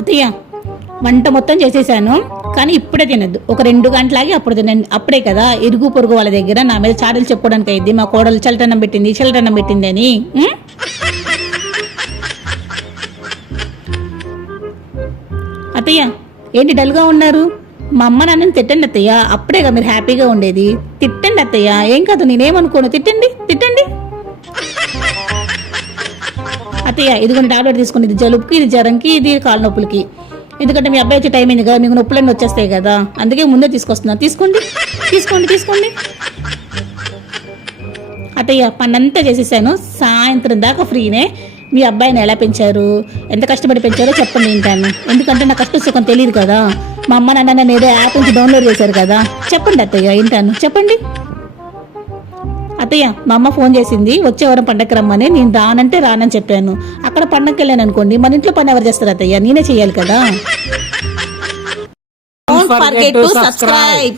అత్తయ్య వంట మొత్తం చేసేసాను, కానీ ఇప్పుడే తినద్దు. ఒక 2 గంటలాగి అప్పుడు తినండి. అప్పుడే కదా ఇరుగు పొరుగు వాళ్ళ దగ్గర నా మీద చాడలు చెప్పుకోవడానికి అయింది, మా కోడలు చల్లటన్నం పెట్టింది అని. అత్తయ్య ఏంటి డల్గా ఉన్నారు? మా అమ్మ నాన్నని తిట్టండి అత్తయ్య, అప్పుడేగా మీరు హ్యాపీగా ఉండేది. తిట్టండి అత్తయ్య, ఏం కాదు, నేనేమనుకోను. తిట్టండి. అత్తయ్య ఇదిగోండి టాబ్లెట్ తీసుకుని, ఇది జలుబుకి, ఇది జ్వరంకి, ఇది కాళ్ళ నొప్పులకి. ఎందుకంటే మీ అబ్బాయి వచ్చే టైం అయింది కదా, మీకు నొప్పులన్నీ వచ్చేస్తాయి కదా, అందుకే ముందే తీసుకొస్తున్నాను. తీసుకోండి. అత్తయ్య పనంతా చేసేసాను, సాయంత్రం దాకా ఫ్రీనే. మీ అబ్బాయిని ఎలా పెంచారు, ఎంత కష్టపడి పెంచారో చెప్పండి వింటాను. ఎందుకంటే నా కష్ట సుఖం తెలియదు కదా. మా అమ్మ నాన్న నన్ను ఏదో యాప్ నుంచి డౌన్లోడ్ చేశారు కదా. చెప్పండి అత్తయ్య వింటాను, చెప్పండి. అత్తయ్య మా అమ్మ ఫోన్ చేసింది, వచ్చే వారం పండగకి రమ్మని. నేను రానని చెప్పాను. అక్కడ పండగకి వెళ్ళాను అనుకోండి, మన ఇంట్లో పని ఎవరు చేస్తారు అత్తయ్య? నేనే చెయ్యాలి కదా. Don't forget to subscribe.